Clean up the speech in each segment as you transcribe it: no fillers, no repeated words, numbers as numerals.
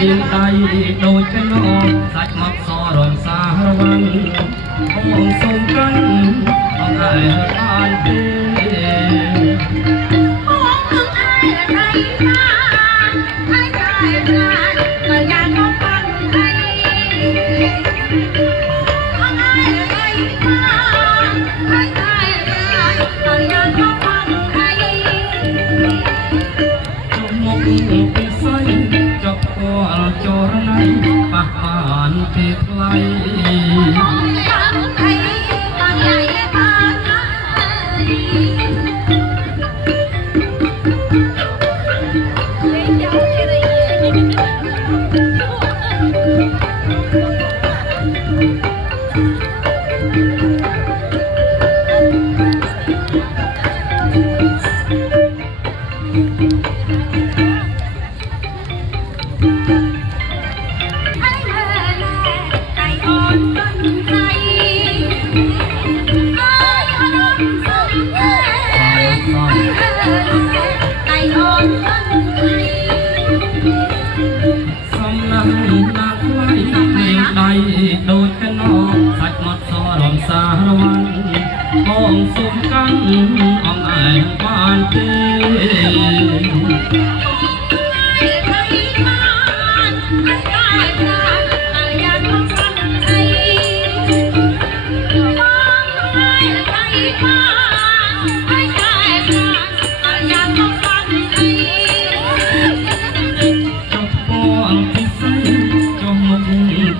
ដៃដូចចណោសាច់មកសរំសារវ័នបងសូមកាន់អងឯបានទេចរណៃប៉ះបានទេថ្លៃដូចកណោសាច់មកសរំសារវ័នបងសូមកាន់អងឯងបានទេ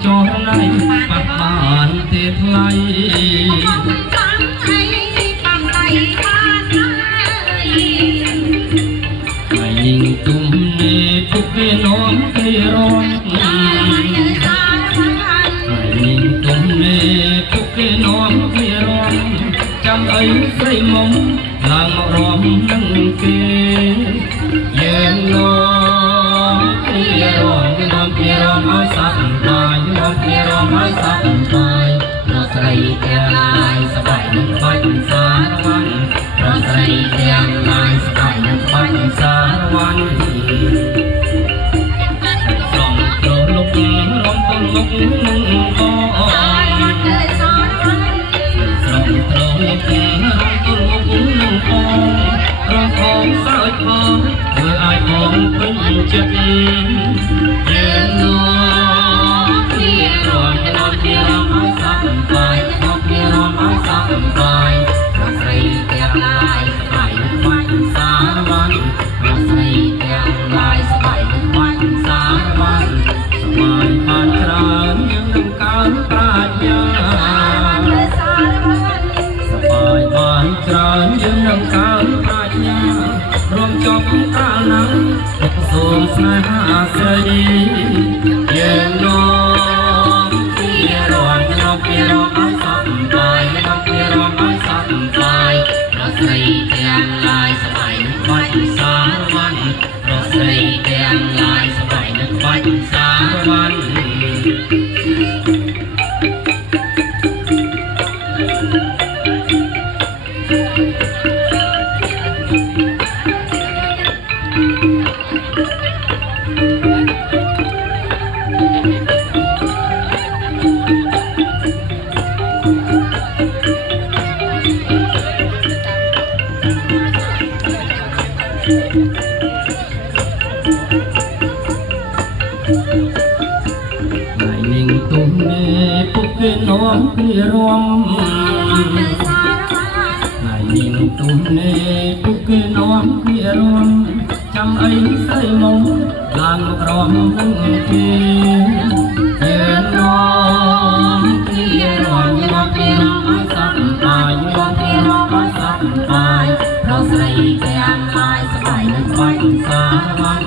ចរណៃប៉ះបានទេថ្លៃហើយញញទុំនេះពុកគេនាំគេរំហើយញញទុំនេះពុកគេនាំគេរំចាំអីស្រីមុំឡើងមករំនឹងគេយើងនាំគេរំនាំគេរំឲ្យសាប់បាយគេរំឲ្យសាប់បាយរស្រីទាំងឡាយសបាយនឹងបាច់សារវ័នរស្រីទាំងឡាយសបាយនឹងបាច់សារវ័នស្រំត្រលុករំពងមុខនឹងអូស្រំត្រលុករំពងមុខនឹងអូរំផងសើចផងធ្វើឲ្យបងពេញចិត្តយើងនាំគេរំឲ្យសាប់បាយមកគេរំឲ្យសាប់បាយរស្រីទាំងឡាយសបាយនឹងបាច់សារវ័នរស្រីទាំងឡាយសបាយនឹងបាច់សារវ័នសបាយបានច្រើនយើងនឹងកើនប្រាជ្ញាសបាយបានច្រើនយើងនឹងកើនប្រាជ្ញារំចប់កាលណាសូមស្នេហាស្រីយើងនាំគេរំឲ្យសាប់បាយមកគេរំឲ្យសាប់បាយរស្រីទាំងឡាយសបាយនឹងបាច់សារវ័នរស្រីទាំងឡាយសបាយនឹងបាច់សារវ័នហើយនាងទុំនេះពុកគេនាំគ្នារំហើយនាងទុំនេះពុកគេនាំគ្នារំចាំអីស្អីមកឡើងមករំនឹងគេយើងនាំគ្នារំមកគេរំឲ្យសាប់បាយមកគេរំឲ្យសាប់បាយរស្រីទាំងឡាយសបាយនឹងបាច់សារវ័ន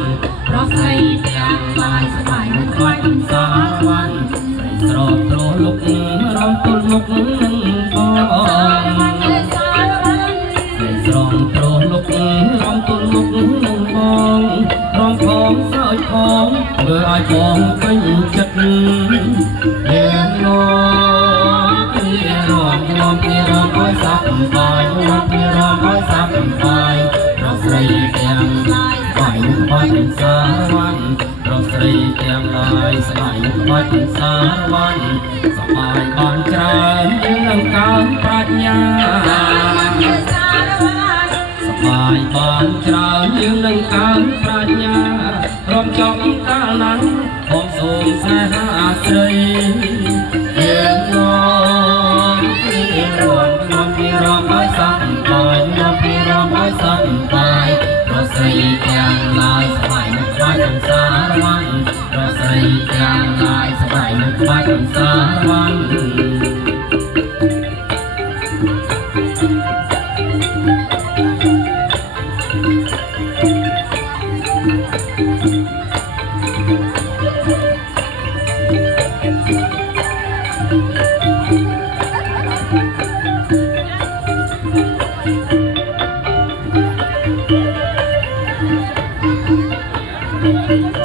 រស្រីទាំងឡាយសបាយនឹងបាច់សារវ័នស្រោត្រលុករំទល់មុខនឹងបងស្រងត្រលុករំទល់មុខនឹងបងរំផងសើចផងធ្វើឲ្យបងពេញចិត្តយើងនាំគ្នារំគ្នារំឲ្យសាប់បាយនាំគ្នារំឲ្យសាប់បាយរស្រីទាំងឡាយបាយនឹងបាច់សារវ័នរស្រី รีเตียงลายสบายนึกว่าถึงสารวันสบายบานเจริญยืนการปรัชญาสบายบานเจริญยืนการปรัชญารวมจองตาลันหอมสูงแสหาสรีเยืนยองที่รวมนวลที่รอมไว้สั่งปล่อยนวลที่รอมไว้สั่งปล่อยรสรีเตียงลายสบายนึกว่าถึงสารวันรสรีเตียงลายสบายนึกว่าถึงสารวัน Thank you.